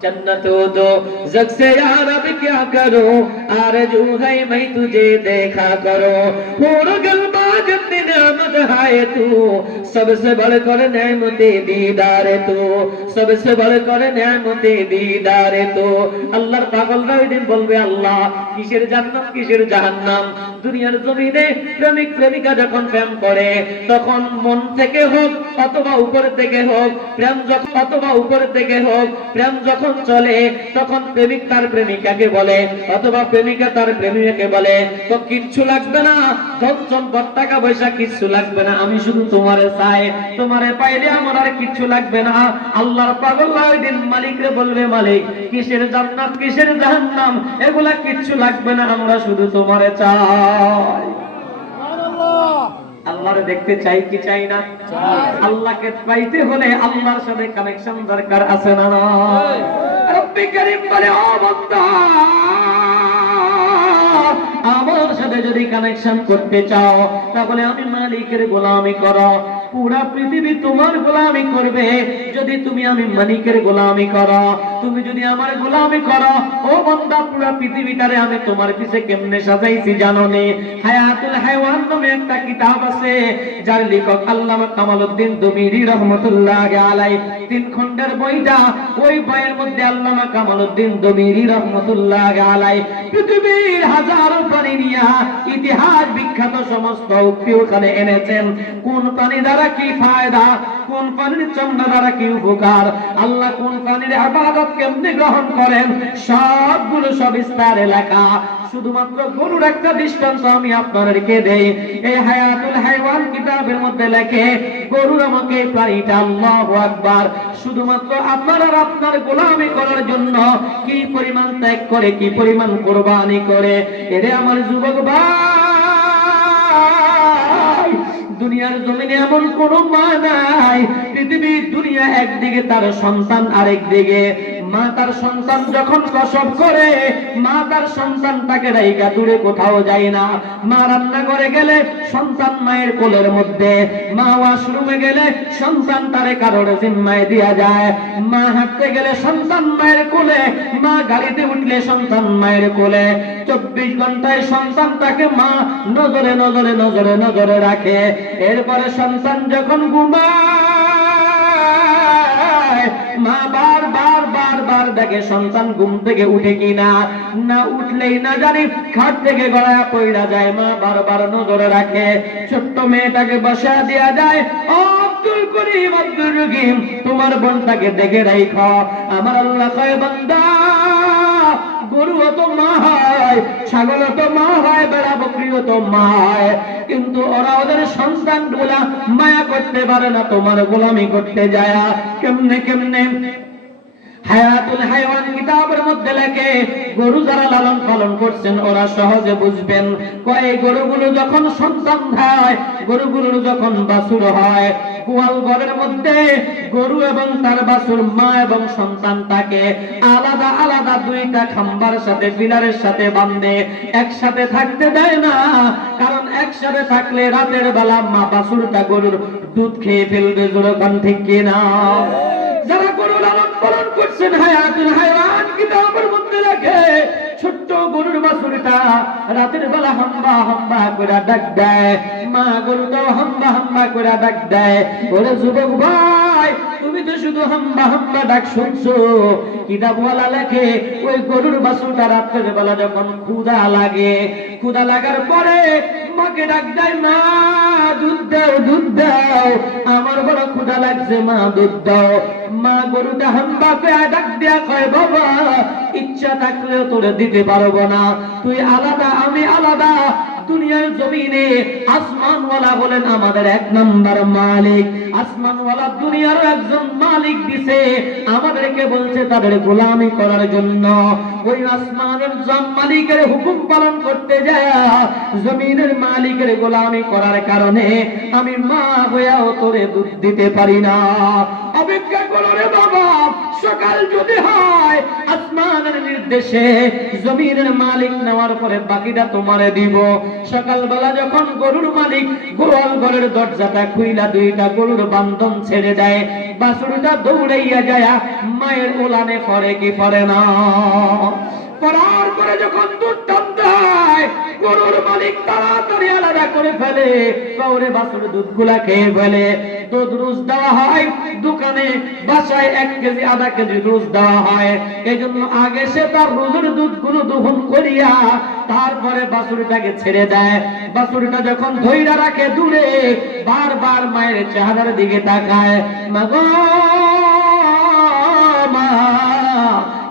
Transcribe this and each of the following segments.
जन्नत दो जग से यार अब क्या करूं आरज़ू है मैं तुझे देखा करो गलबा जन्नत नेमत है तू सबसे बढ़कर नेमते दीदार तू सबसे बढ़कर नेमते दीदार तू আল্লাহর পাগলরা ওইদিন বলবে আল্লাহ কিসের জান্নাত কিসের জাহান্নাম দুনিয়ার জমিনে প্রেমিক প্রেমিকা যখন প্রেম করে তখন মন থেকে হোক অথবা উপর থেকে হোক প্রেম যখন অথবা উপর থেকে হোক প্রেম যখন চলে তখন প্রেমিক তার প্রেমিকাকে বলে অথবা প্রেমিকা তার প্রেমিকাকে বলে তো কিচ্ছু লাগবে না ধন সম্পদ টাকা পয়সা কিচ্ছু লাগবে না আমি শুধু তোমারে চাই তোমারে পাইলে আমার আর কিচ্ছু লাগবে না আল্লাহর পাগল ওই দিন মালিকরে বলবে মালিক কিসের জান্নাত কিসের জাহান্নাম এগুলা কিচ্ছু লাগবে না আমরা শুধু তোমারে চাই সুবহানাল্লাহ আল্লাহরে দেখতে চাই কি চাই না আল্লাহকে পাইতে হলে আল্লাহর সাথে কানেকশন দরকার আছে না রব্বি করিম বলে ও বান্দা আমার সাথে যদি কানেকশন করতে চাও তাহলে আমি মালিকের গোলামি করো পুরা পৃথিবী তোমার গোলামি করবে যদি তুমি আমি মালিকের গোলামি করো তুমি যদি আমার গোলামি করো ও বান্দা পুরা পৃথিবীটারে আমি তোমার পিছে কেমনে সাজাইছি জানো নে হায়াতুল হায়াওয়ান নামে একটা কিতাব আছে যার লেখক আল্লামা কামালউদ্দিন দুমিরি রাহমাতুল্লাহ আলাইহি তিন খণ্ডের বইটা ওই বইয়ের মধ্যে আল্লামা কামালউদ্দিন দুমিরি রাহমাতুল্লাহ আলাইহি পৃথিবীর হাজারো প্রাণী নিয়া ইতিহাস বিখ্যাত সমস্ত উক্তি ওখানে এনেছেন কোন প্রাণী দ্বারা কি ফায়দা কোন প্রাণীর চামড়া দ্বারা কি উপকার আল্লাহ কোন প্রাণীর ইবাদত কেমনে গ্রহণ করেন সবগুলো সবিস্তারে লেখা শুধুমাত্র গরুর একটা দৃষ্টান্ত আমি আপনাদেরকে দেই এই হায়াতুল হায়াওয়ান কিতাবের মধ্যে লেখে গরুর আমাকে প্রাণীটা আল্লাহু আকবার শুধুমাত্র আপনার আর আপনার গোলামি করার জন্য কি পরিমাণ ত্যাগ করে কি পরিমাণ কুরবানি করে এরে আমার যুবক ভাই দুনিয়ার জমিনে এমন কোন মা নাই পৃথিবীর দুনিয়া একদিকে তার সন্তান আরেক দিকে মা তার সন্তান যখন প্রসব করে মা তার সন্তানটাকে রাইখা দূরে কোথাও যায় না মা রান্না করে গেলে সন্তান মায়ের কোলের মধ্যে মা ওয়াশরুমে গেলে সন্তান তারে কারোর জিম্মায় দেয়া যায় মা হাঁটতে গেলে সন্তান মায়ের কোলে মা গাড়িতে উঠলে সন্তান মায়ের কোলে 24 ঘন্টায় সন্তানটাকে মা নজরে নজরে নজরে নজরে রাখে এরপরে সন্তান যখন ঘুমায় মা বারবার দেখে সন্তান ঘুম থেকে উঠে কিনা না উঠলেই না জানি খাট থেকে গড়ায় পড়া যায় মা বারবার নজরে রাখে ছোট্ট মেয়েটাকে বসা দেয়া যায় আব্দুল করিম আব্দুল রহিম তোমার বোনটাকে দেখে রাখো আমার আল্লাহ কয় বান্দা গরু তো মা হয় ছাগল তো মা হয় বেড়া বকরিও তো মা হয় কিন্তু ওরা ওদের সন্তান গুলা মায়া করতে পারে না তোমার গোলামি করতে যায় কেমনে কেমনে হায়াতুল হায়াওয়ান কিতাবের মধ্যে লেখে গরু যারা লালন পালন করছেন ওরা সহজে বুঝবেন কয় গরুগুলো যখন সন্তান হয় গরুগুলোর যখন বাছুর হয় গোয়াল ঘরের মধ্যে গরু এবং তার বাছুর মা এবং সন্তানটাকে আলাদা আলাদা দুইটা খাম্বার সাথে পিলারের সাথে বাঁধে একসাথে থাকতে দেয় না কারণ একসাথে থাকলে রাতের বেলা মা বাছুরটা গরুর দুধ খেয়ে ফেলবে যখন ঠিক কিনা যারা গরু লালন পালন করছেন হায়াতুল হায়াওয়ান কিতাবের মধ্যে লেখে ছোট্ট গরুর বাছুরটা রাতের বেলা হাম্বা হাম্বা করে ডাক দেয় মা গরুটাও হাম্বা হাম্বা করে ডাক দেয় ওরে যুবক ভাই তুমি তো শুধু হাম্বা হাম্বা ডাক শুনছো কিতাবওয়ালা লেখে ওই গরুর বাছুরটা রাতের বেলা যখন ক্ষুধা লাগার পরে মাকে ডাক দেয় মা দুধ দাও আমার বড় ক্ষুধা লাগছে মা দুধ দাও মা গরুটা হাম্বা করে ডাক দেয়া কয় বাবা ইচ্ছা থাকলেও তোরে দিতে পারবো না তুই আলাদা আমি আলাদা দুনিয়ার জমিনে আসমানওয়ালা বলেন আমাদের এক নাম্বার মালিক আসমানওয়ালা দুনিয়ার একজন মালিক দিছে আমাদেরকে বলছে তাদের গোলামি করার জন্য ওই আসমানের মালিকের হুকুম পালন করতে যায় জমিনের মালিকের গোলামি করার কারণে আমি মা হয়েও তোরে দুধ দিতে পারি না অপেক্ষা করো রে বাবা সকাল যদি হয় আসমানের নির্দেশে জমিনের মালিক নেওয়ার পরে বাকিটা তোমারে দিব। সকালবেলা যখন গরুর মালিক গোয়াল ঘরের দরজাটা খুইলা দুইটা গরুর বান্ধন ছেড়ে দেয়, বাছুরটা দৌড়াইয়া যায় মায়ের ওলানে পড়ে কি পড়ে না? পড়ার পরে যখন দুধ টানতে হয়, গরুর মালিক তাড়াতাড়ি আলাদা করে ফেলে, কাউরে বাছুর দুধগুলা খেয়ে ফেলে। দুধ রোজ দেওয়া হয় দোকানে, বাসায় 1 কেজি 1/2 কেজি রোজ দেওয়া হয়। এজন্য আগে সে তার রোজের দুধগুলো দহন করিয়া তারপরে বাছুরটাকে ছেড়ে দেয়। বাছুরটা যখন ধইরা রাখে দূরে, বারবার মায়ের চেহারার দিকে তাকায়, মাগো মা,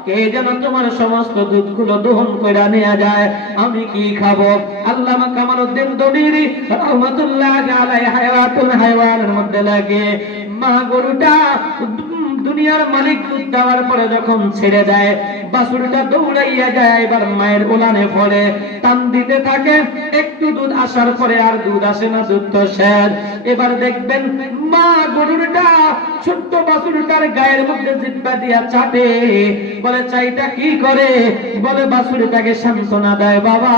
কে যেন তোমার সমস্ত দুধগুলো দহন করে নেওয়া যায়, আমি কি খাবো? আল্লামা কামালউদ্দিন দবিরি রাহমাতুল্লাহ আলাইহি হায়াতুল হায়াওয়ানের মধ্যে লাগে, মা গরুটা দুনিয়ার মালিক দুধ দেওয়ার পরে যখন ছেড়ে দেয়, বাছুরটা দৌড়াইয়া যায়, এবার মায়ের ওলানে পড়ে, টান দিতে থাকে। একটু দুধ আসার পরে আর দুধ আসে না, দুধ তো শেষ। এবার দেখবেন মা গরুটা ছোট্ট বাছুরটার গায়ের মধ্যে জিব্বা দিয়া চাটে, বলে চাইটা কি করে? বলে বাছুরটাকে সান্ত্বনা দেয়, বাবা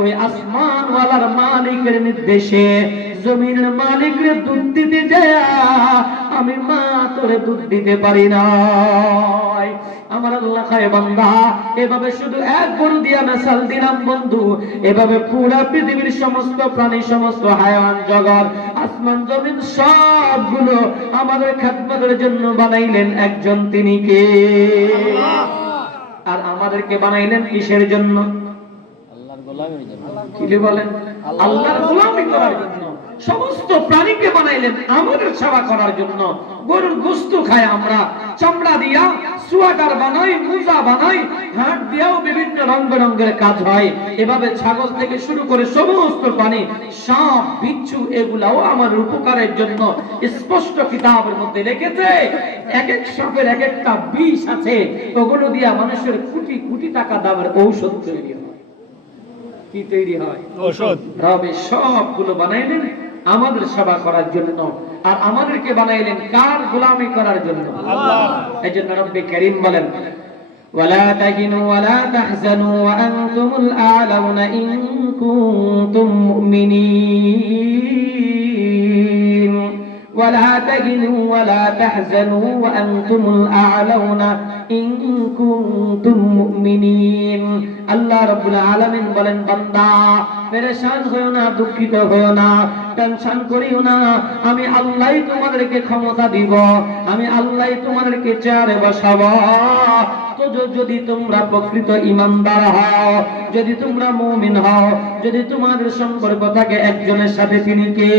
ওই আসমানওয়ালার মালিকের নির্দেশে জমিনের মালিকের দুধ দিতে যায় আমি মা তোরে দুধ দিতে পারি না। আমার আল্লাহ খায় বান্দা, এভাবে শুধু এক গরু দিয়া মিসাল দিলাম বন্ধু, এভাবে পুরো পৃথিবীর সমস্ত প্রাণী, সমস্ত হায়াওয়ান জগৎ, আসমান জমিন সবগুলো আমাদের খেদমতের জন্য বানাইলেন একজন, তিনি কে? আর আমাদেরকে বানাইলেন কিসের জন্য? আল্লাহর গোলামির জন্য। কি বলেন? আল্লাহর গোলামি করার জন্য। সমস্ত প্রাণীকে বানাইলেন আমাদের সেবা করার জন্য। গরুর গোশত খাই আমরা, চামড়া দিয়া সোয়াটার বানাই, মোজা বানাই, হাড় দিয়েও বিভিন্ন রং বেরঙের কাজ হয়। এভাবে ছাগল থেকে শুরু করে সমস্ত প্রাণী, সাপ বিচ্ছু, এগুলাও আমাদের উপকারের জন্য স্পষ্ট কিতাবের মধ্যে লিখেছে। এক এক সাপের এক একটা বিষ আছে, ওগুলো দিয়া মানুষের কোটি কোটি টাকা দামের ঔষধ তৈরি হয়। কি তৈরি হয়? ঔষধ। রবে সবগুলো বানাইলেন আমাদের সেবা করার জন্য, আর আমাদেরকে বানাইলেন কার? গোলামি করার জন্য, আল্লাহ। এজন্য রব্বে কারীম বলেন, ওয়ালা তাহিনু ওয়ালা তাহজানু ওয়া আনতুমুল আ'লাউনা ইন কুনতুম মুমিনিন, ওয়ালা তাহিনু ওয়ালা তাহজানু ওয়া আনতুমুল আ'লাউনা ইন কুনতুম মুমিনিন। আল্লাহ রাব্বুল আলামিন বলেন, বান্দা পেরেশান হয়ো না, দুঃখিত হয়ো না, টেনশন করিও না, আমি আল্লাহই তোমাদেরকে ক্ষমতা দিব, আমি আল্লাহই তোমাদেরকে চেয়ারে বসাবো। তো যদি তোমরা প্রকৃত ঈমানদার হও, যদি তোমরা মুমিন হও, যদি তোমাদের সম্পর্ক থাকে একজনের সাথে, তিনি কে?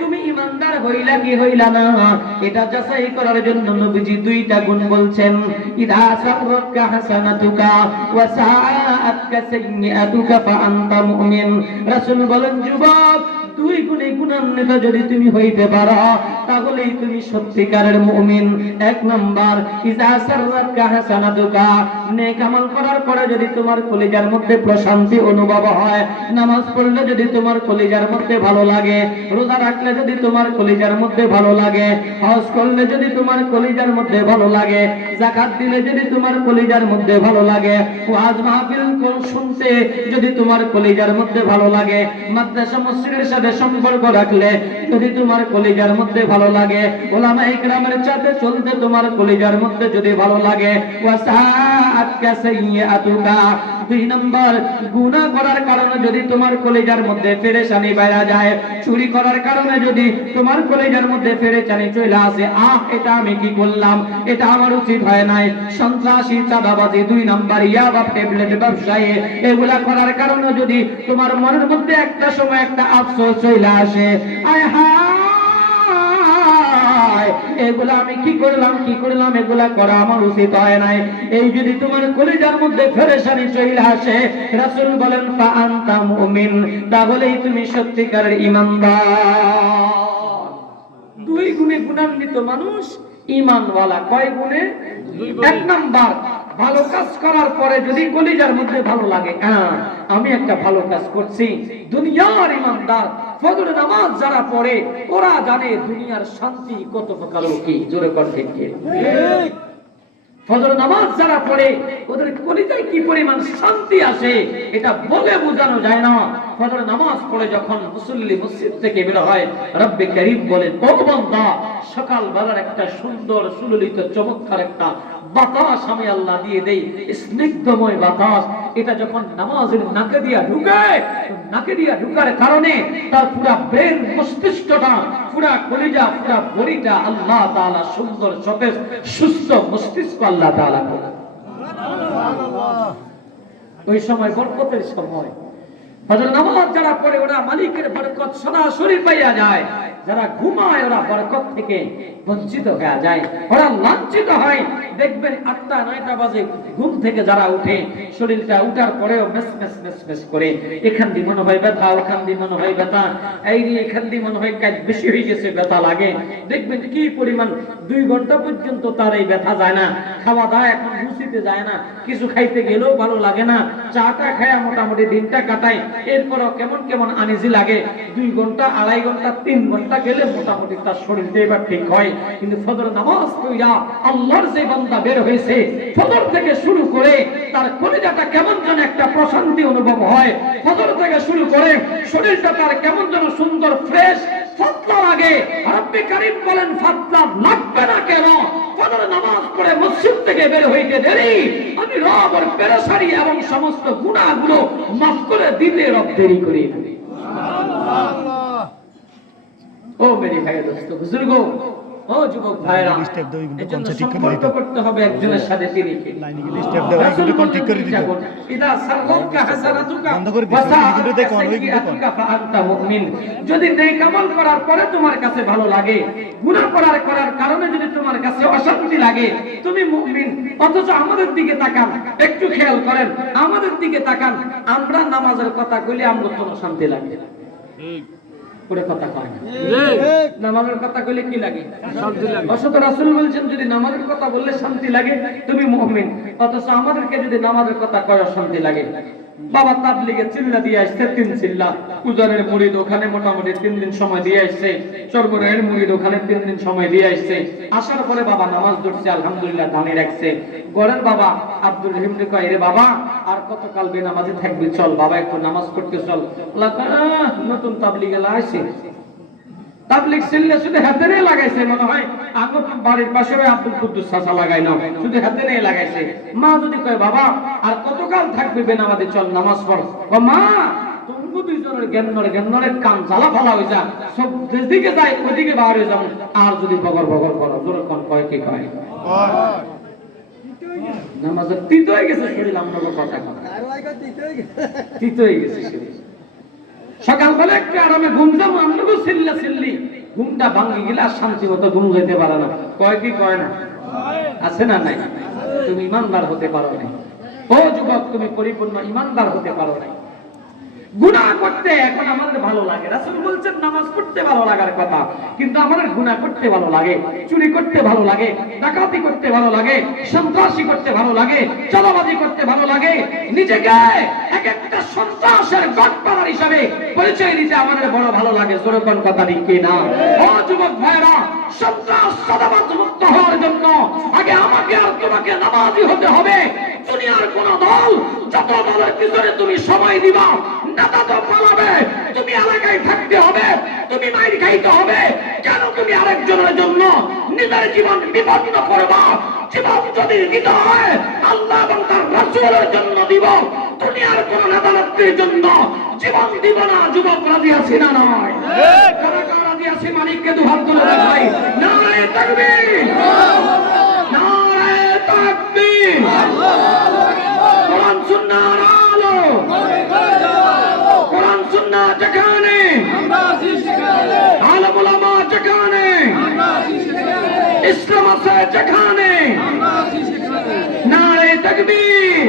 তুমি ঈমানদার হইলা কি হইলা না, এটা যাচাই করার জন্য নবীজি 2টা গুণ বলছেন, ইদা সাররাকা হাসানাতুকা ওয়া সাআতকা সাইয়্যাতুকা ফা আনতা মুমিন। রাসূল বলেন, যুবক, 2 গুণে গুণান্বিত যদি তুমি হইতে পারো, তাহলেই তুমি সত্যিকারের মুমিন। 1 নাম্বার, ইজা সাররাকা হাসানাতুকা, নেক আমল করার পরে যদি তোমার কলিজার মধ্যে প্রশান্তি অনুভব হয়, নামাজ পড়লে যদি তোমার কলিজার মধ্যে ভালো লাগে, রোজা রাখলে যদি তোমার কলিজার মধ্যে ভালো লাগে, হজ করলে যদি তোমার কলিজার মধ্যে ভালো লাগে, যাকাত দিলে যদি তোমার কলিজার মধ্যে ভালো লাগে, ওয়াজ মাহফিল শুনতে যদি তোমার কলিজার মধ্যে ভালো লাগে, মাদ্রাসা মসজিদের সাথে সম্পর্ক রাখলে যদি তোমার কলিজার মধ্যে ভালো লাগে, উলামায়ে কেরামের সাথে চলতে তোমার কলিজার মধ্যে যদি ভালো লাগে, ওয়াসাআতকা সাইয়্যাতুকা, 2 নম্বর, গুনাহ করার কারণে যদি তোমার কলিজার মধ্যে পেরেশানি বাইরা যায়, চুরি করার কারণে যদি তোমার কলিজার মধ্যে পেরেশানি চলে আসে, এটা আমি কি করলাম, এটা আমার উচিত হয় নাই, সন্ত্রাসী, চাঁদাবাজি, 2 নম্বর, ইয়াবা, ট্যাবলেট ব্যবসায়ী, এগুলা করার কারণে যদি তোমার মনের মধ্যে একটা সময় একটা আফসোস চলে আসে, আয় হায়, এগুলা আমি কি করলাম, এগুলা করা আমার উচিত হয় নাই, এই যদি তোমার কলিজার মধ্যে পেরেশানি চলে আসে, রাসূল বলেন, ফা আনতা মুমিন, তাহলেই তুমি সত্যিকারের ঈমানদার। 2 গুণে গুণান্বিত মানুষ ঈমানওয়ালা। কয় গুণে? 1 নাম্বার, ভালো কাজ করার পরে যদি কলিজার মধ্যে ভালো লাগে, আমি একটা ভালো কাজ করছি, দুনিয়ার ঈমানদার ফজর নামাজ যারা পড়ে ওরা জানে দুনিয়ার শান্তি কত প্রকার কি। জোরে কর ঠিক কি? ফজর নামাজ যারা পড়ে ওদের কলিজায় কি পরিমাণ শান্তি আসে এটা বলে বোঝানো যায় না। ফজর নামাজ পড়ে যখন মুসল্লি মসজিদ থেকে বের হয়, রব্বে কারীম বলেন, ও বান্দা, সকাল বেলার একটা সুন্দর সুললিত চমৎকার একটা বাতাস আমি আল্লাহ দিয়ে দেই, স্নিগ্ধময় বাতাস। এটা যখন নামাজের নাকে দিয়া ঢুকে, নাকে দিয়া ঢুকার কারণে তার পুরা ব্রেন, মস্তিষ্কটা, পুরা কলিজা, পুরা বডিটা আল্লাহ তাআলা সুন্দর সতেজ সুস্থ মস্তিষ্ক আল্লাহ তাআলা করে। ওই সময় বরকতের সময়। ফজর নামাজ যারা পড়ে ওরা মালিকের বরকত সরাসরি পাইয়া যায়। যারা ঘুমায় ওরা বরকত থেকে বঞ্চিত হয়ে যায়, ওরা লাঞ্ছিত হয়। দেখবেন 8টা 9টা বাজে ঘুম থেকে যারা উঠে, শরীরটা উঠার পরেও মেস মেস মেস মেস করে, এখান দিয়ে মনে হয় ব্যথা, ওখান দিয়ে মনে হয় ব্যথা, এই এখান দিয়ে মনে হয় কাজ বেশি হয়ে গেছে, ব্যথা লাগে। দেখবেন কি পরিমাণ 2 ঘন্টা পর্যন্ত তার এই ব্যথা যায় না। খাওয়া দাওয়া এখন রুচিতে যায় না, কিছু খাইতে গেলেও ভালো লাগে না, চাটা খায়া মোটামুটি দিনটা কাটায়, এরপরও কেমন কেমন আনিজি লাগে। 2 ঘন্টা 2.5 ঘন্টা 3 ঘন্টা গেলে মোটামুটি তার শরীরটা এবার ঠিক হয়। কিন্তু ফজর নামাজ পড়া আল্লাহর যে বান্দা বের হয়েছে, ফজর থেকে শুরু করে তার কলিজাটা কেমন যেন একটা প্রশান্তি অনুভব হয়। ফজর থেকে শুরু করে শরীরটা তার কেমন যেন সুন্দর ফ্রেশ ফাতলা লাগে। রব্বে কারীম বলেন, ফাতলা লাগবে না কেন? ফজর নামাজ পড়ে মসজিদ থেকে বের হইতে দেরি, আমি রবের পেরেশানি এবং সমস্ত গুনাহগুলো মাফ করে দিতে রব দেরি করে দেবে। সুবহানাল্লাহ। ও মেরে ভাই, দোস্ত, বুজুর্গ, ও যুবক ভাইরা, এজন্য সম্পর্ক করতে হবে একজনের সাথে। তিনি কি স্টেপ দাও, এগুলো কোন ঠিক করে দিতে। ইদা সারলাকা হাসানাতুকা ওয়াসাআতুকা ফাআনতা মুমিন। যদি নেক আমল করার পরে তোমার কাছে ভালো লাগে, গুনাহ করার কারণে যদি তোমার কাছে অশান্তি লাগে, তুমি মুমিন। অথচ আমাদের দিকে তাকান, একটু খেয়াল করেন, আমাদের দিকে তাকান, আমরা নামাজের কথা কইলে আমাদের কোনো শান্তি লাগে না। করে কথা কয় না। নামাজের কথা কইলে কি লাগে? শান্তি লাগে। অথচ রাসূল বলেছেন, যদি নামাজের কথা বললে শান্তি লাগে তুমি মুমিন। অথচ আমাদেরকে যদি নামাজের কথা কয় শান্তি লাগে। বাবা তাবলীগে চিল্লা দিয়ে আসছে, 3 চিল্লা। উজানের মুরিদ ওখানে মোটামুটি 3 দিন সময় দিয়ে আসছে। চরমরায়ের মুরিদ ওখানে 3 দিন সময় দিয়ে আসছে। আসার পরে বাবা নামাজ ধরছে, আলহামদুলিল্লাহ দাঁড়িয়ে রাখছে। গরের বাবা আব্দুর রহিম রে কয়, রে বাবা আর কতকাল বেনামাজি থাকবি, চল বাবা একটু নামাজ পড়তে চল। নতুন তাবলীগে আসছে, তাবলীগ চিল্লা শুধু হাতে নিয়ে লাগাইছে, মনে হয় আমার বাড়ির পাশে আব্দুল কুদ্দুস চাচা লাগাই না, শুধু হাতে নিয়ে লাগাইছে। মা যদি কয়, বাবা আর কতকাল থাকবি বেনামাজি, চল নামাজ পড়। মা তুমি দুইজনের জ্ঞানের কান জ্বালা ফালা হয়ে যা, সব যেদিকে যায় ওইদিকে বার হয়ে যাবো। আর যদি বগর বগর করো, জোরে কোন কয় কি কয় নামাজের তিত হয়ে গেছে শরীর। আমরা কথা তিত হয়ে গেছে শরীর। সকালবেলা একটু আরামে ঘুম যাবো, আমরা চিল্লা চিল্লি, ঘুমটা ভাঙি গেলে আর শান্তি মতো ঘুম যেতে পারে না। কয় কি কয় না? আছে না নাই? তুমি ইমানদার হতে পারো নাই। ও যুবক, তুমি পরিপূর্ণ ইমানদার হতে পারো নাই। গুনাহ করতে এখন আমাদের ভালো লাগে। রাসূল বলছেন নামাজ পড়তে ভালো লাগার কথা, কিন্তু আমাদের গুনাহ করতে ভালো লাগে, চুরি করতে ভালো লাগে, ডাকাতি করতে ভালো লাগে, সন্ত্রাসী করতে ভালো লাগে, চাঁদাবাজি করতে ভালো লাগে, নিজেকে এক একটা সন্ত্রাসের গডফাদার হিসেবে পরিচয় দিতে আমাদের বড় ভালো লাগে। জোরে কোন কথা ঠিক কি না? ও যুবক ভাইরা, সন্ত্রাস চাঁদাবাজ মুক্ত হওয়ার জন্য আগে আমাকে আর তোমাকে নামাজি হতে হবে। দুনিয়ার কোন দল যত দলের পিছনে তুমি সময় দিবা, নেতা তো পালাবে, তুমি এলাকায় থাকতে হবে, তুমি মাইর খাইতে হবে। কেন তুমি আরেকজনের জন্য নিজের জীবন বিপন্ন করবা? জীবন যদি দিতে হয় আল্লাহ এবং তার রাসূলের জন্য দিব, দুনিয়ার কোন নেতা নেত্রীর জন্য জীবন দিব না। যুবক রাজি আছি না নয়? কারা কারা রাজি আছি? মালিককে দুহাত তুলে দেখাই। নারে তাকবীর, নারে তাকবীর। কোরআন সুন্নাহর আলো, কোরআন সুন্নাহ যেখানে, আলেম ওলামা যেখানে, ইসলাম আছে যেখানে, নারে তাকবীর।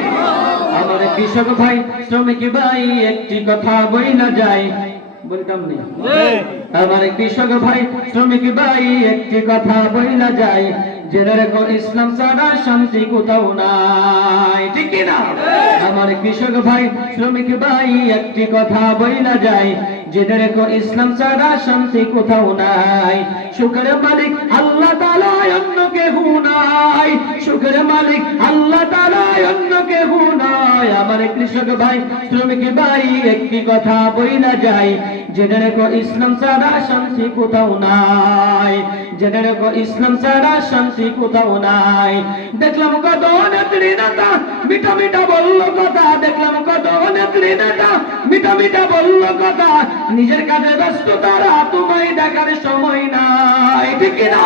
আমার কৃষক ভাই, শ্রমিক ভাই, একটি কথা বইলা যায়, বলতাম না? আমার কৃষক ভাই, শ্রমিক ভাই, একটি কথা বইলা যায়, জেনে রেখো ইসলাম ছাড়া শান্তি কোথাও নাই, ঠিক কি না? আমার কৃষক ভাই, শ্রমিক ভাই, একটি কথা বইলা যায়, জেনে রেখো ইসলাম ছাড়া শান্তি কোথাও নাই। সুখের মালিক আল্লাহ তাআলা, অন্য কেউ নাই। সুখের মালিক আল্লাহ তাআলা, অন্য কেউ নাই। আমার কৃষক ভাই, শ্রমিক ভাই, একটি কথা বইলা যায়, জেনে রেখো ইসলাম ছাড়া শান্তি কোথাও নাই। জেনে রেখো ইসলাম ছাড়া শান্তি কোথাও নাই। দেখলাম কত নেত্রী নেতা মিঠা মিঠা বললো কথা, দেখলাম কত নেত্রী নেতা মিঠা মিঠা বললো কথা, নিজের কাজে ব্যস্ত তারা, তোমায় দেখার সময় নাই, ঠিক না?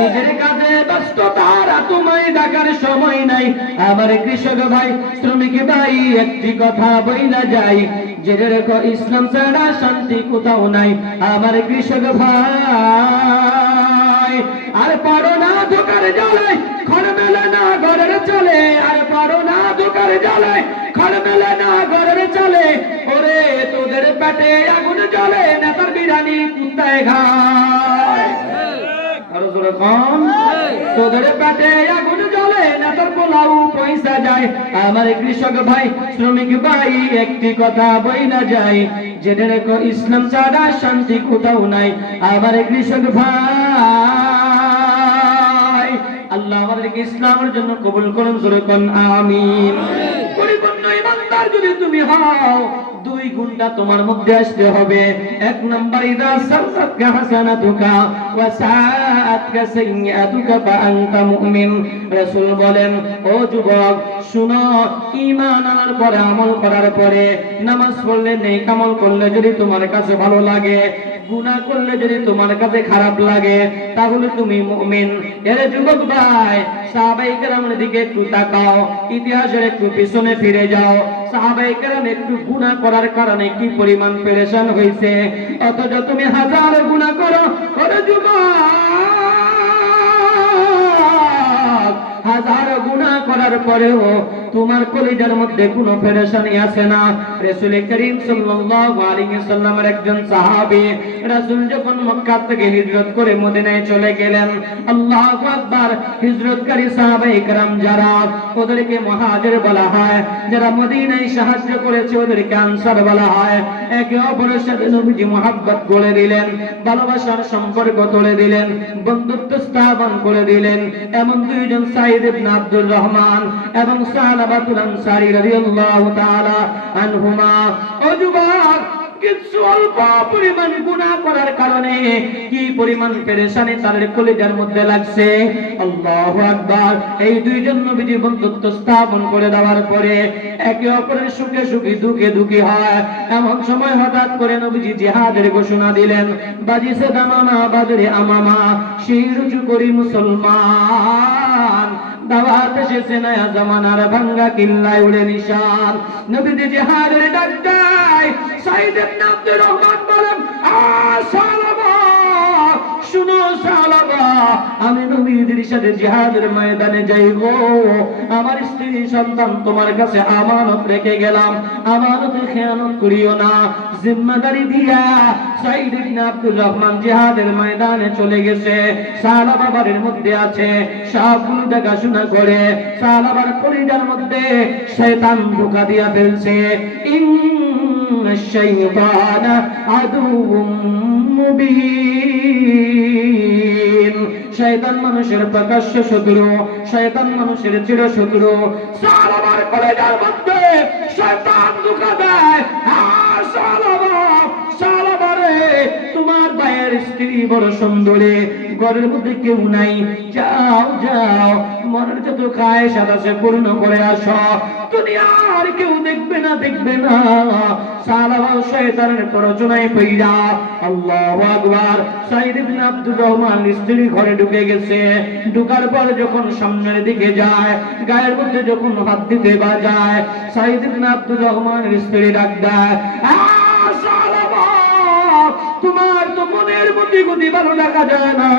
নিজের কাজে ব্যস্ত তারা, তোমায় দেখার সময় নাই। আমার কৃষক ভাই, শ্রমিক ভাই, একটি কথা বইলা যায়, জেনে রেখো ইসলাম ছাড়া শান্তি কোথাও নাই। আমার কৃষক ভাই, আর পারো না ধোকার জ্বালে, ঘর মেলে না ঘরের চলে। আর পারো না ধোকার জ্বালে, ঘর মেলে না ঘরের চলে। ওরে তোদের পেটে আগুন জ্বলে, নেতার বিরানি কুত্তায় খায়। আরো জোরে কম। তোদের পেটে আগুন জ্বলে, নেতার পোলাও পয়সা যায়। আমার কৃষক ভাই, শ্রমিক ভাই, একটি কথা বইলা যায়, জেনে রেখো ইসলাম ছাড়া শান্তি কোথাও নাই। আমার কৃষক ভাই, আল্লাহ আমাদেরকে ইসলামের জন্য কবুল করুন, জোরে কোন আমিন। পরিপূর্ণ ইমানদার যদি তুমি হও, দুই গুণটা তোমার মধ্যে আসতে হবে। এক নম্বর, ইদা সাররাতকা হাসানাতুকা ওয়া সাআতকা সাইয়্যাতুকা ফাআনতা মুমিন। রাসূল বলেন, ও যুবক শুনো, ঈমান আনার পরে, আমল করার পরে, নামাজ পড়লে, নেক আমল করলে যদি তোমার কাছে ভালো লাগে, গুনাহ করলে যদি তোমার কাছে খারাপ লাগে, তাহলে তুমি মুমিন। এর যুবক ভাই, সাহাবায়ে কেরামের দিকে একটু তাকাও, ইতিহাসের একটু পিছনে ফিরে যাও। সাহাবায়ে কেরাম একটু গুনাহ করার কারণে কি পরিমাণ পেরেশান হয়েছে, অথচ তুমি হাজার গুনাহ করো। ওরে যুবক, হাজার গুনাহ করার পরেও তোমার কলিজার মধ্যে কোনো পেরেশানি আছে না। রাসূল করিম সাল্লাল্লাহু আলাইহি সাল্লামের একজন সাহাবী, রাসূল যখন মক্কা থেকে হিজরত করে মদিনায় চলে গেলেন, আল্লাহু আকবার, হিজরতকারী সাহাবায়ে কেরাম যারা, ওদেরকে মুহাজির বলা হয়। যারা মদিনায় সাহায্য করেছে ওদেরকে আনসার বলা হয়। একে অপরের সাথে নবীজি মুহাব্বত করে দিলেন, ভালোবাসার সম্পর্ক তলে দিলেন, বন্ধুত্ব স্থাপন করে দিলেন। এমন দুইজন, সাঈদ ইবনে আব্দুর রহমান এবং সালাবাতুল আনসারী রাদিয়াল্লাহু তাআলা আনহুমা। ও যুবক, কিছু অল্প পরিমাণ গুনাহ করার কারণে কি পরিমাণ পেরেশানি তাদের কলিজার মধ্যে লাগছে। আল্লাহু আকবার। এই দুইজন নবীজি বন্ধুত্ব স্থাপন করে দেওয়ার পরে একে অপরের সুখে সুখী, দুঃখে দুঃখী হয়। এমন সময় হঠাৎ করে নবীজি জিহাদের ঘোষণা দিলেন, বাজিছে দামামা বাদরে আমামা, শির উঁচু করি মুসলমান, দাওয়াত এসেছে নয়া জামানার, ভাঙ্গা কিল্লায় উড়ে নিশান। নবীজি জিহাদের ডাক দেয়। সাঈদ ইবনে আব্দুর রহমান বলেন, সালামা, শুনো সালামা, আমি নবীজির সাথে জিহাদের ময়দানে যাইব। আমার স্ত্রী সন্তান তোমার কাছে আমানত রেখে গেলাম, আমানতে খেয়ানত করিও না। জিম্মাদারি দিয়া সাঈদ ইবনে আব্দুর রহমান জিহাদের ময়দানে চলে গেছে। সালামা বাড়ির মধ্যে আছে, সবগুলো দেখাশোনা করে। সালামার কলিজার মধ্যে শয়তান ধোঁকা দিয়া ফেলছে। الشيطان عدو مبين। শয়তান মানুষের প্রকাশ্য শত্রু, শয়তান মানুষের চির শত্রু। সালামার কলেজার মধ্যে শয়তান ধোঁকা দেয়। সালামা, সালামারে, তোমার ভাইয়ের স্ত্রী বড় সুন্দরী, ঘরের মধ্যে কেউ নাই, যাও যাও, মনের যত খায় সাদা সে পূর্ণ করে আসো, দুনিয়ার কেউ দেখবে না, দেখবে না। সালামা শয়তানের প্ররোচনায় পইড়া, আল্লাহু আকবার, সাঈদ ইবনে আব্দুর রহমান স্ত্রী ঘরে ঢুকে গেছে। ঢুকার পর যখন সামনের দিকে যায়, গায়ের মধ্যে যখন হাত দিতে বাজায়, সাঈদ ইবনে আব্দুর রহমানের স্ত্রী ডাক দেয়, সালামা, তোমার তো মনের মধ্যে গতি ভালো দেখা যায় না,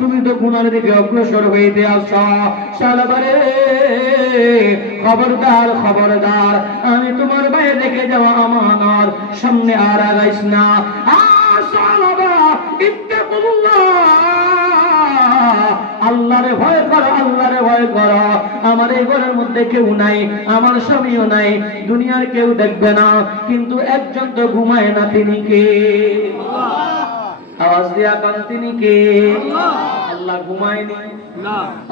তুমি তো গুনার দিকে অগ্রসর হইতে আসো। সালামারে, খবরদার, খবরদার, আমি তোমার বাইরে দেখে যাওয়া আমানত, সামনে আর আগাইস না। সালামা, ইত্তাকুল্লাহ, আল্লাহ আল্লাহরে ভয় করো, আল্লাহরে ভয় করো। আমার এই ঘরের মধ্যে কেউ নাই, আমার স্বামীও নাই, দুনিয়ার কেউ দেখবে না, কিন্তু একজন তো ঘুমায় না, তিনি কে? আওয়াজ দিয়া কোন তিনি কে? আল্লাহ ঘুমায়নি,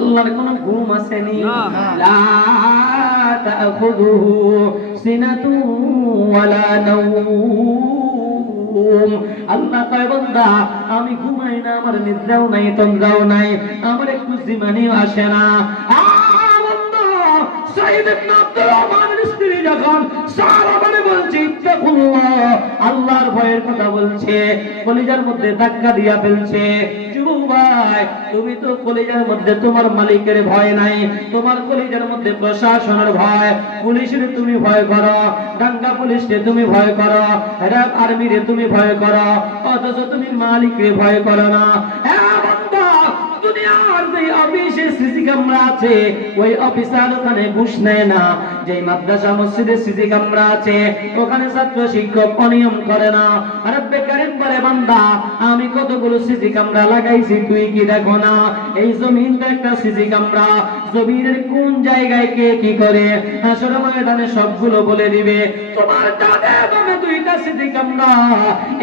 আল্লাহর কোন ঘুম আসেনি। লা তাখুযুহু সিনাতু ওয়ালা নাওম। আল্লাহ কয় বান্দা আমি ঘুমাই না, আমার নিদ্রাও নাই, তন্দ্রাও নাই, আমার একটু জিমানিও আসে না। সাইয়েদ ইবনে আব্দুর রহমানের স্ত্রী যখন সাহাবারে বলছে ইত্তাকুল্লাহ, আল্লাহর ভয়ের কথা বলছে, কলিজার মধ্যে ধাক্কা দিয়া ফেলছে। যুবক ভাই, তুমি তো কলিজার মধ্যে তোমার মালিকের ভয় নাই, তোমার কলিজার মধ্যে প্রশাসনের ভয়, পুলিশের তুমি ভয় করো, দাঙ্গা পুলিশকে তুমি ভয় করো, র‍্যাব আর্মিরে তুমি ভয় করো, অথচ তুমি মালিককে ভয় করো না। দুনিয়ার যে অফিসে সিসি ক্যামেরা আছে, ওই অফিসার ওখানে ঘুষ নেয় না। যে মাদ্রাসা মসজিদে সিসি ক্যামেরা আছে, ওখানে ছাত্র শিক্ষক অনিয়ম করে না। রব্বে কারীম বলে বান্দা আমি কতগুলো সিসি ক্যামেরা লাগাইছি, তুই কি দেখো না? এই জমিনটা একটা সিসি ক্যামেরা, জমিনের কোন জায়গায় কে কি করে হাসর ময়দানে সবগুলো বলে দিবে। তোমার ডানে বামে দুইটা সিসি ক্যামেরা,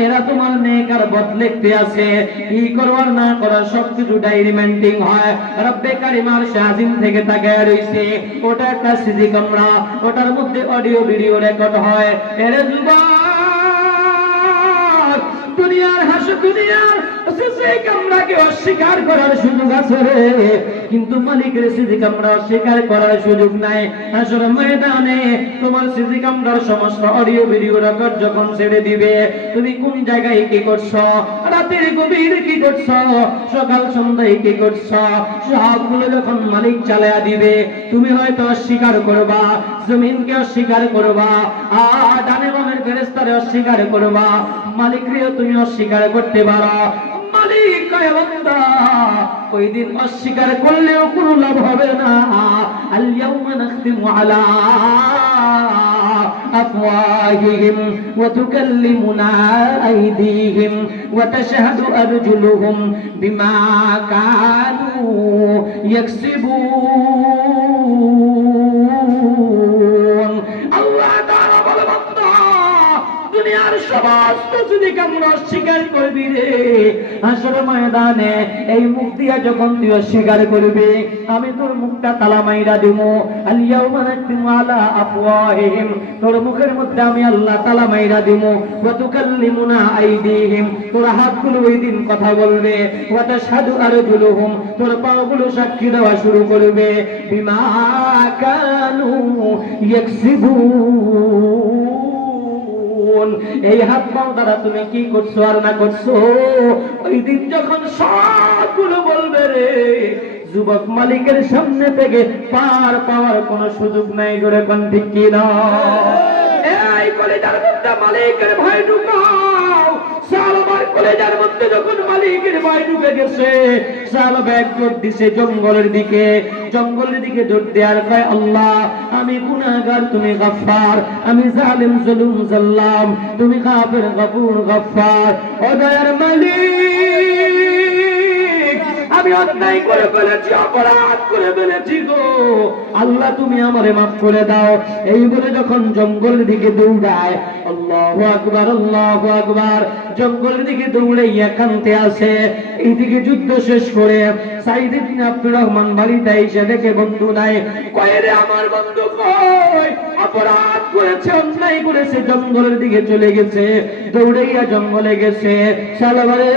এরা তোমার নেক আর বদ লিখতে আছে, কি করবার না করার সবকিছু ডাইরিমেন্টিং হয়। রব্বে কারীম আরশে আজিম থেকে তাকায় রইছে, ওটা একটা সিসি ক্যামেরা, ওটার মধ্যে অডিও ভিডিও রেকর্ড হয়। এর যুবক, দুনিয়ার হাসি, দুনিয়ার সিসি ক্যামেরাকে অস্বীকার করার সুযোগ আছে রে, কিন্তু মালিকের সিসি ক্যামেরা অস্বীকার করার সুযোগ নাই। হাসর ময়দানে তোমার সিসি ক্যামেরার সমস্ত অডিও ভিডিও রেকর্ড যখন ছেড়ে দিবে, তুমি কোন জায়গায় কি করছো, রাতের গভীরে কি করছো, সকাল সন্ধ্যায় কি করছো, সবগুলো যখন মালিক চালায়া দিবে, তুমি হয়তো অস্বীকার করবা, জমিনকে অস্বীকার করবা, আর ডানে বামের ফেরেশতারে অস্বীকার করবা, মালিককেও তুমি অস্বীকার করতে পারো। মালিক কয় বান্দা ওই দিন অস্বীকার করলেও কোনো লাভ হবে না। আল ইয়াউমা নাখতিমু আলা আফওয়াহিহিম ওয়া তুকাল্লিমুনা আইদিহিম ওয়া তাশহাদু আরজুলুহুম বিমা কানু ইয়াকসিবুন। আল্লাহ তাআলা বলে বান্দা দুনিয়ার সমস্ত যদি কেমন অস্বীকার করবি রে, হাসর ময়দানে এই মুখ দিয়া যখন তুই অস্বীকার করবি, আমি তোর মুখটা তালা মাইরা দিব। আল ইয়াউমা নাখতিমু আলা আফওয়াহিহিম, তোর মুখের মধ্যে আমি আল্লাহ তালা মাইরা দিব। ওয়া তুকাল্লিমুনা আইদিহিম, তোর হাতগুলো ওই দিন কথা বলবে। ওয়া তাশহাদু আরজুলুহুম, তোর পাগুলো সাক্ষী দেওয়া শুরু করবে। বিমা কানু ইয়াকসিবুন, এই হাত পাও দ্বারা তুমি কি করছো আর না করছো, ওই দিন যখন সবগুলো বলবে রে, যুবক মালিকের সামনে থেকে পার পাওয়ার কোনো সুযোগ নাই। জোরে কোন ঠিক কি না? এই কলেজার মধ্যে মালিকের ভয় ঢুকাও। সালবার কলেজার মধ্যে যখন মালিকের ভয় ঢুকে গেছে, সালবা এক দৌড় দিছে জঙ্গলের দিকে, জঙ্গলের দিকে দৌড় দেওয়ার কয় আল্লাহ আমি গুনাহগার, তুমি গফফার, আমি জালিম জুলুম জাল্লাম, তুমি গাফির গফুর গফফার। ও দয়ার মালিক, আমি অন্যায় করে ফেলেছি, অপরাধ করে ফেলেছি গো আল্লাহ, তুমি আমারে মাফ করে দাও। এই বলে যখন জঙ্গলের দিকে দৌড়ায়, আল্লাহু আকবার, আল্লাহু আকবার, জঙ্গলের দিকে দৌড়ে একান্তে আসে। এইদিকে যুদ্ধ শেষ করে সাইদ ইবনে আব্দুর রহমান বাড়িতে এসে দেখে বন্ধু নাই। কয় রে আমার বন্ধু কই? অপরাধ করেছে, অন্যায় করেছে, জঙ্গলের দিকে চলে গেছে, দৌড়াইয়া জঙ্গলে গেছে। শালাবারে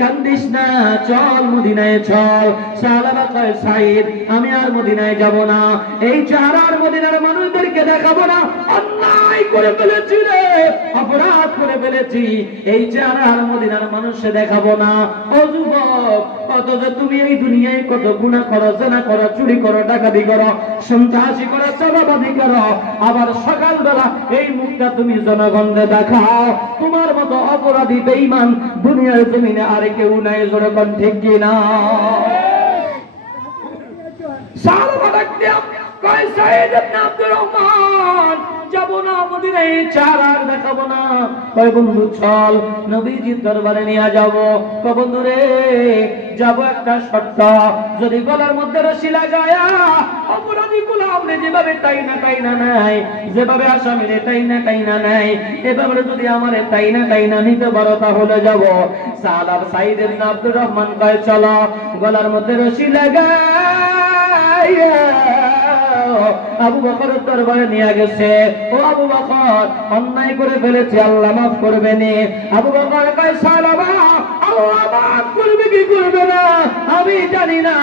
কান্দিস না, চল মদিনায় চল। শালাবা কয় সাইদ আমি আর মদিনায় যাব না, এই চেহারা আর মদিনার মানুষদেরকে দেখাবো না, অন্যায় করে ফেলেছি রে, অপরাধ করে ফেলেছি, এই চেহারা আর মদিনার মানুষে দেখাবো না। ও যুবক, অথচ তুমি এই দুনিয়ায় কত গুনাহ করো, জেনা করো, চুরি করো, ডাকাতি করো, সন্ত্রাসী করো, চাঁদাবাজি করো, আবার সকালবেলা এই মুখটা তুমি জনগণকে দেখাও। তোমার মতো অপরাধী বেঈমান দুনিয়ার জমিনে আর কেউ নাই। জোরে কোন ঠিক কি না? সালবা ডাক দিয়া কয় সাইদ ইবনে আব্দুর রহমান যাবো না মদিনায়, চার আর দেখাবো না। কয় বন্ধু চল নবীজির দরবারে নিয়ে যাব। কয় বন্ধু রে যাব, একটা শর্ত, যদি গলার মধ্যে রশি লাগায়া অপরাধী গোলামরে যেভাবে টাইনা নাই, যেভাবে আসামিরে টাইনা নাই, এভাবে যদি আমারে টাইনা নিতে পারো তাহলে যাব। সাইদ ইবনে আব্দুর রহমান কয় চলো। গলার মধ্যে রশি লাগায়া আবু বকরের দরবারে নিয়ে গেছে। ও আবু বকর, অন্যায় করে ফেলেছে, আল্লাহ মাফ করবে নি। আবু বকর কয় সালামা, আল্লাহ মাফ করবে কি করবে না আমি জানি না,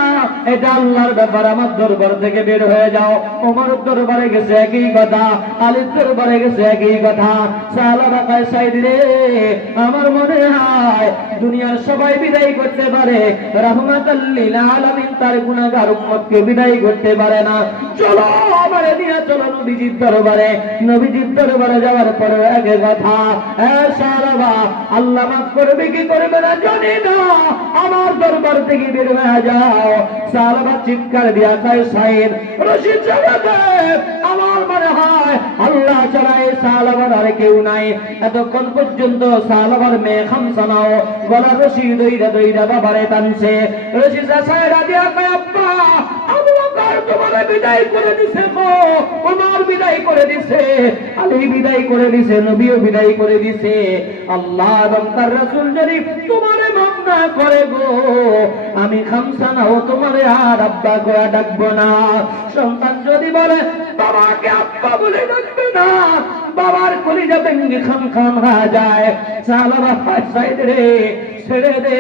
এটা আল্লাহর ব্যাপার, আমার দরবার থেকে বের হয়ে যাও। ওমরের দরবারে গেছে একই কথা, আলীর দরবারে গেছে একই কথা। সালামা কয় সাইদ রে, আমার মনে হয় দুনিয়ার সবাই বিদায় করতে পারে, রাহমাতাল লিল আলামিন তার গুনাহগার উম্মতকে বিদায় করতে পারে না। চলো আমারে নিয়ে চলো নবীজির দরবারে। নবীজির দরবারে যাওয়ার পরে এক কথা, সালামা আল্লাহ মাফ করবে কি করবে না জানি না, আমার দরবার থেকে বের হয়ে যাও। সালামা চিৎকার দিয়া কয় সাইদ রশি ছেড়ে দে, আমার মনে হয় আল্লাহ ছাড়া এই সালামার আর কেউ নাই। এতক্ষণ পর্যন্ত সালামার মেয়ে খামসানাও গলার রশি দইরা বাবারে টানছে। রশি সাইরা দিয়া কয় আব্বা, আবু বকর তোমারে বিদায় করে দিছে গো, ওমর বিদায় করে দিছে, আলী বিদায় করে দিছে, নবীও বিদায় করে দিছে। আল্লাহ এবং তার রাসূল যদি তোমারে মাফ না করে গো, আমি খামসানাও তোমারে আর আব্বা করে ডাকবো না। সন্তান যদি বলে বাবাকে আব্বা বলে ডাকবে না, বাবার কলিজা ভেঙে খান হয়ে যায়। সালামা সাইদ রে ছেড়ে দে,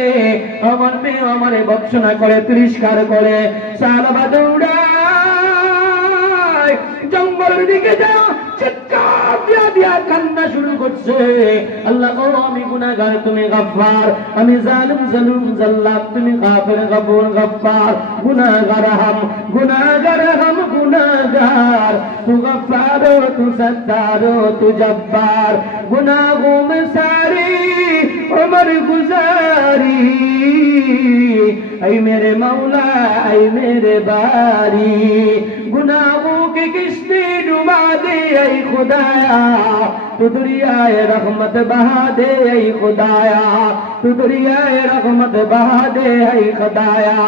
আমার মেয়ে আমারে ভৎসনা করে, তিরস্কার করে। সালামা দৌড়ায় জঙ্গলের দিকে যাও, চিৎকার দিয়া কান্না শুরু করছে। আল্লাহ গো, আমি গুনাহগার, তুমি গফফার, আমি জালিম জাল্লাত, তুমি গাফির গফুর গফফার। গুনাহগার হাম গুনাহগার, তু গফফার তু সত্তার তু জব্বার, গুনাहों में सारी उम्र गुजारी, ऐ मेरे मौला ऐ मेरे बारी, गुनाहों की किश्ती डुबा दे ऐ खुदाया, तू दरियाए रहमत बहा दे ऐ खुदाया, तू दरियाए रहमत बहा दे ऐ खुदाया।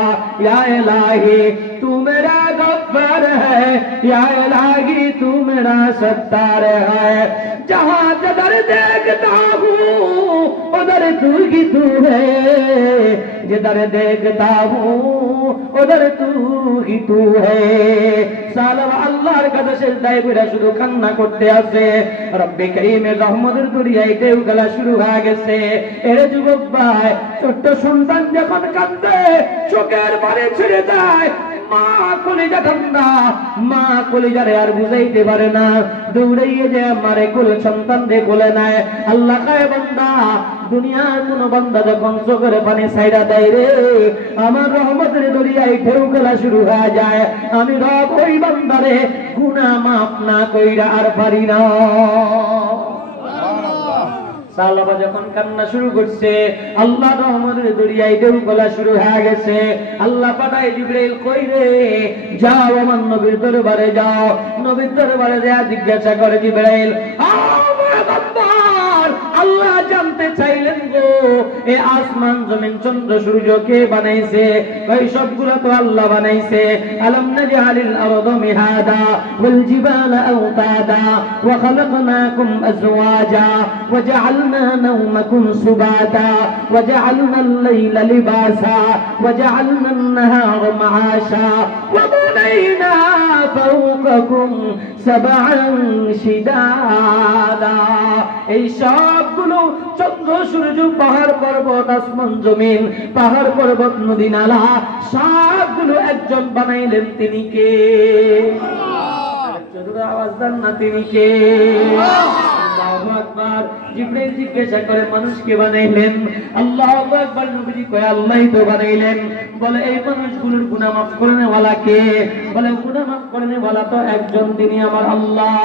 या इलाही तू मेरा गफ्फार है, या इलाही तू मेरा सत्तार है, जहां जदर देखता हूँ उधर तू ही तू है, जिधर देखता हूँ उधर तू ही तू है। সালামা আল্লাহর কাছে সিজদায় পড়ে শুধু কান্না করতে আছে। রব্বে কারীমের রহমতের দরিয়ায় ঢেউ খেলা শুরু হয়ে গেছে। এর যুবক ভাই, ছোট্ট সন্তান যখন কাঁদে চোখের পানি ছেড়ে যায়, মা কলিজা ঠান্ডা, মা কলিজারে আর বুঝাইতে পারে না, দৌড়াইয়ে যে আমারে কোলে সন্তান দিয়ে কোলে নেয়। আল্লাহ কয় বান্দা, দুনিয়ার কোন বান্দা যখন চোখের পানি ছাইড়া দেয় রে, আমার রহমতের দরিয়ায় ঢেউ খেলা শুরু হয়ে যায়। আমি রব ওই বান্দারে গুনাহ মাফ না কইরা আর পারি না। সালামা যখন কান্না শুরু করছে, আল্লাহ রহমতের দরিয়ায় ঢেউ খেলা শুরু হয়ে গেছে। আল্লাহ পাঠায় জিবরাইল, কই রে, যাও আমার নবীর দরবারে যাও। নবীর দরবারে যা জিজ্ঞাসা করে জিবরাইল, আল্লাহ জানতে চাইলেন গো, এ আসমান জমিন চন্দ্র সূর্য কে বানাইছে? কই সবগুলো তো আল্লাহ বানাইছে। আলাম নাজআলিল আরদা মিহাদা ওয়াল জিবালা আওতাদা ওয়া খালাকনাকুম আজওয়াজা ওয়া জাআলনা নাওমাকুম সুবাতা ওয়া জাআলনাল লাইলা লিবাসা ওয়া জাআলনান নাহারা মাআশা ওয়া বানাইনা ফাওকাকুম সাবআন শিদাদা। এই সবগুলো চন্দ্র সূর্য পাহাড় পর্বত আসমান জমিন, পাহাড় পর্বত নদী নালা সবগুলো একজন বানাইলেন, তিনি কে? আল্লাহ। আওয়াজ দেন না, তিনি কে? আল্লাহু আকবার। জিবরাইল জিজ্ঞাসা করে, মানুষকে বানাইলেন? আল্লাহু আকবার। নবীজি কয়, আল্লাহই তো বানাইলেন। বলে, এই মানুষগুলোর গুনাহ মাফ করনে ওয়ালা কে? বলে, গুনাহ মাফ করনে ওয়ালা তো একজন, তিনি আমার আল্লাহ।